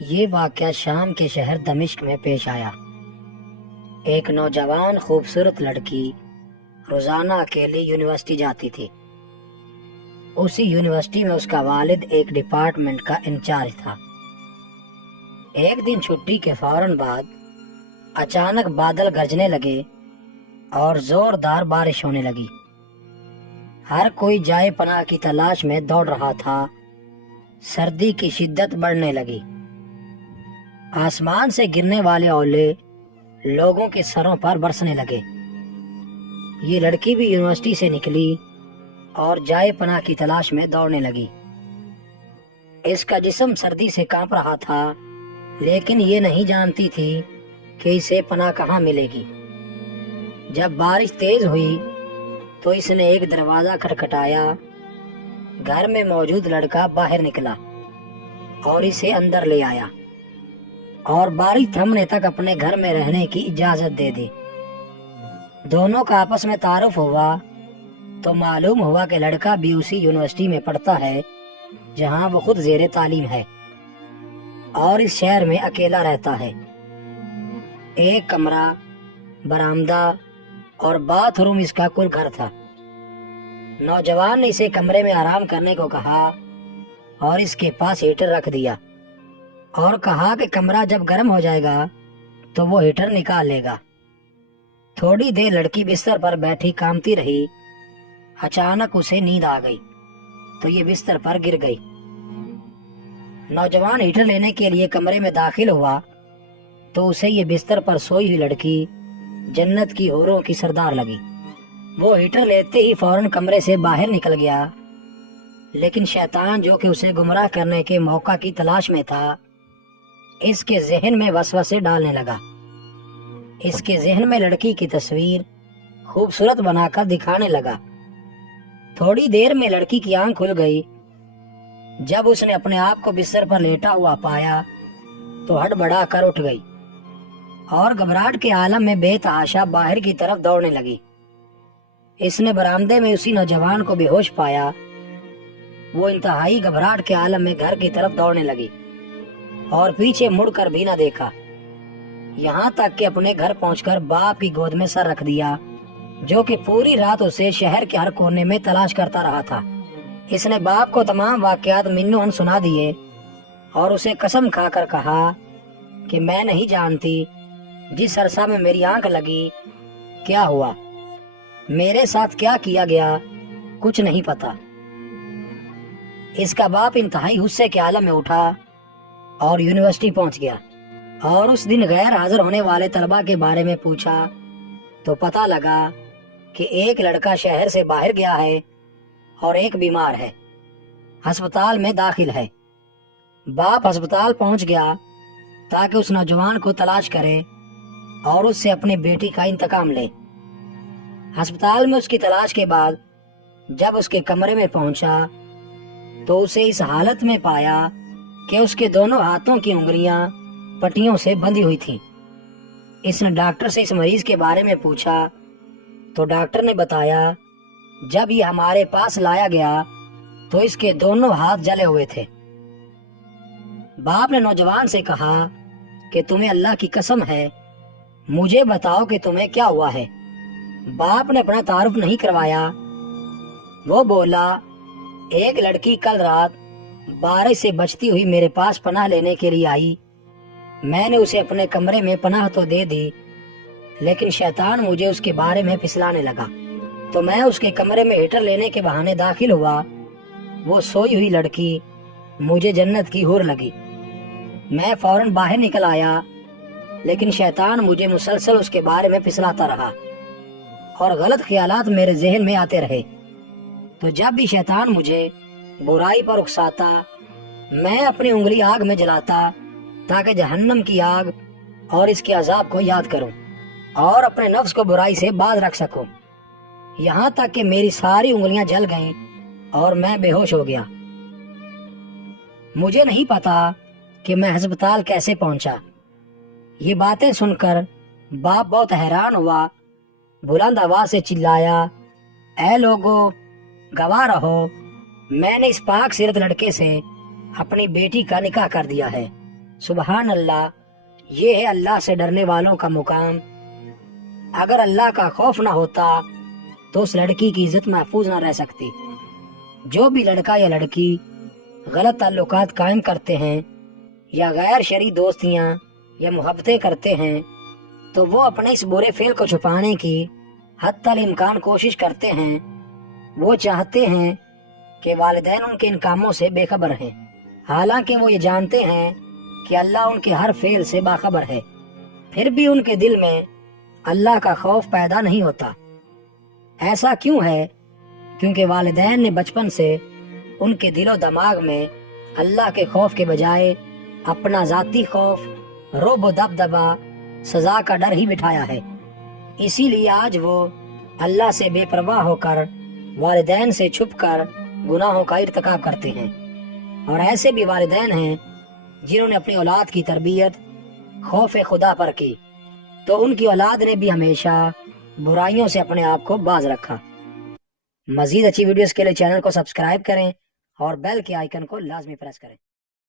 یہ واقعہ شام کے شہر دمشق میں پیش آیا۔ ایک نوجوان خوبصورت لڑکی روزانہ اکیلے یونیورسٹی جاتی تھی۔ اسی یونیورسٹی میں اس کا والد ایک ڈپارٹمنٹ کا انچارج تھا۔ ایک دن چھٹی کے فوراً بعد اچانک بادل گرجنے لگے اور زوردار بارش ہونے لگی۔ ہر کوئی جائے پناہ کی تلاش میں دوڑ رہا تھا۔ سردی کی شدت بڑھنے لگی۔ آسمان سے گرنے والے اولے لوگوں کے سروں پر برسنے لگے۔ یہ لڑکی بھی یونیورسٹی سے نکلی اور جائے پناہ کی تلاش میں دوڑنے لگی۔ اس کا جسم سردی سے کانپ رہا تھا، لیکن یہ نہیں جانتی تھی کہ اسے پناہ کہاں ملے گی۔ جب بارش تیز ہوئی تو اس نے ایک دروازہ کھٹکھٹایا۔ گھر میں موجود لڑکا باہر نکلا اور اسے اندر لے آیا اور بارش تھمنے تک اپنے گھر میں رہنے کی اجازت دے دی۔ دونوں کا آپس میں تعارف ہوا تو معلوم ہوا کہ لڑکا بھی اسی یونیورسٹی میں پڑھتا ہے جہاں وہ خود زیر تعلیم ہے اور اس شہر میں اکیلا رہتا ہے۔ ایک کمرہ، برآمدہ اور باتھ روم اس کا کل گھر تھا۔ نوجوان نے اسے کمرے میں آرام کرنے کو کہا اور اس کے پاس ہیٹر رکھ دیا اور کہا کہ کمرہ جب گرم ہو جائے گا تو وہ ہیٹر نکال لے گا۔ تھوڑی دیر لڑکی بستر پر بیٹھی کامتی رہی۔ اچانک اسے نیند آ گئی تو یہ بستر پر گر گئی۔ نوجوان ہیٹر لینے کے لیے کمرے میں داخل ہوا تو اسے یہ بستر پر سوئی ہوئی لڑکی جنت کی حوروں کی سردار لگی۔ وہ ہیٹر لیتے ہی فوراً کمرے سے باہر نکل گیا، لیکن شیطان جو کہ اسے گمراہ کرنے کے موقع کی تلاش میں تھا، اس کے ذہن میں وسوسے ڈالنے لگا۔ اس کے ذہن میں لڑکی کی تصویر خوبصورت بنا کر دکھانے لگا۔ تھوڑی دیر میں لڑکی کی آنکھ کھل گئی۔ جب اس نے اپنے آپ کو بستر پر لیٹا ہوا پایا تو ہڑبڑا کر اٹھ گئی اور گھبراہٹ کے عالم میں بے تحاشا باہر کی طرف دوڑنے لگی۔ اس نے برآمدے میں اسی نوجوان کو بے ہوش پایا۔ وہ انتہائی گھبراہٹ کے عالم میں گھر کی طرف دوڑنے لگی اور پیچھے مڑ کر بھی نہ دیکھا، یہاں تک کہ اپنے گھر پہنچ کر باپ کی گود میں سر رکھ دیا، جو کہ پوری رات اسے شہر کے ہر کونے میں تلاش کرتا رہا تھا۔ اس نے باپ کو تمام واقعات منوہن سنا دیے اور اسے قسم کھا کر کہا کہ میں نہیں جانتی جس عرصہ میں میری آنکھ لگی کیا ہوا، میرے ساتھ کیا کیا گیا، کچھ نہیں پتا۔ اس کا باپ انتہائی غصے کے عالم میں اٹھا اور یونیورسٹی پہنچ گیا اور اس دن غیر حاضر ہونے والے طلباء کے بارے میں پوچھا تو پتا لگا کہ ایک لڑکا شہر سے باہر گیا ہے اور ایک بیمار ہے، ہسپتال میں داخل ہے۔ باپ ہسپتال پہنچ گیا تاکہ اس نوجوان کو تلاش کرے اور اس سے اپنی بیٹی کا انتقام لے۔ ہسپتال میں اس کی تلاش کے بعد جب اس کے کمرے میں پہنچا تو اسے اس حالت میں پایا کہ اس کے دونوں ہاتھوں کی انگلیاں پٹیوں سے بندھی ہوئی تھیں۔ اس نے ڈاکٹر سے اس مریض کے بارے میں پوچھا تو ڈاکٹر نے بتایا جب یہ ہمارے پاس لایا گیا تو اس کے دونوں ہاتھ جلے ہوئے تھے۔ باپ نے نوجوان سے کہا کہ تمہیں اللہ کی قسم ہے، مجھے بتاؤ کہ تمہیں کیا ہوا ہے۔ باپ نے اپنا تعارف نہیں کروایا۔ وہ بولا، ایک لڑکی کل رات بارش سے بچتی ہوئی میرے پاس پناہ لینے کے لیے آئی۔ میں نے اسے اپنے کمرے میں پناہ تو دے دی، لیکن شیطان مجھے اس کے بارے میں پھسلانے لگا تو میں اس کے کمرے میں ہیٹر لینے کے بہانے داخل ہوا۔ وہ سوئی ہوئی لڑکی مجھے جنت کی حور لگی۔ میں فوراً باہر نکل آیا، لیکن شیطان مجھے مسلسل اس کے بارے میں پھسلاتا رہا اور غلط خیالات میرے ذہن میں آتے رہے۔ تو جب بھی شیطان مجھے برائی پر اکساتا، میں اپنی انگلی آگ میں جلاتا تاکہ جہنم کی آگ اور اس کے عذاب کو یاد کروں اور اپنے نفس کو برائی سے باز رکھ سکوں، یہاں تک کہ میری ساری انگلیاں جل گئیں اور میں بے ہوش ہو گیا۔ مجھے نہیں پتا کہ میں ہسپتال کیسے پہنچا۔ یہ باتیں سن کر باپ بہت حیران ہوا، بلند آواز سے چلایا، اے لوگو، گواہ رہو، میں نے اس پاک سیرت لڑکے سے اپنی بیٹی کا نکاح کر دیا ہے۔ سبحان اللہ، یہ ہے اللہ سے ڈرنے والوں کا مقام۔ اگر اللہ کا خوف نہ ہوتا تو اس لڑکی کی عزت محفوظ نہ رہ سکتی۔ جو بھی لڑکا یا لڑکی غلط تعلقات قائم کرتے ہیں یا غیر شرعی دوستیاں یا محبتیں کرتے ہیں تو وہ اپنے اس برے فعل کو چھپانے کی حتی الامکان کوشش کرتے ہیں۔ وہ چاہتے ہیں کہ والدین ان کے ان کاموں سے بے خبر ہیں، حالانکہ وہ یہ جانتے ہیں کہ اللہ ان کے ہر فعل سے باخبر ہے، پھر بھی ان کے دل میں اللہ کا خوف پیدا نہیں ہوتا۔ ایسا کیوں ہے؟ کیونکہ والدین نے بچپن سے ان کے دل و دماغ میں اللہ کے خوف کے بجائے اپنا ذاتی خوف، رعب و دبدبا، سزا کا ڈر ہی بٹھایا ہے۔ اسی لیے آج وہ اللہ سے بے پرواہ ہو کر والدین سے چھپ کر گناہوں کا ارتکاب کرتے ہیں۔ اور ایسے بھی والدین ہیں جنہوں نے اپنی اولاد کی تربیت خوف خدا پر کی، تو ان کی اولاد نے بھی ہمیشہ برائیوں سے اپنے آپ کو باز رکھا۔ مزید اچھی ویڈیوز کے لیے چینل کو سبسکرائب کریں اور بیل کے آئیکن کو لازمی پریس کریں۔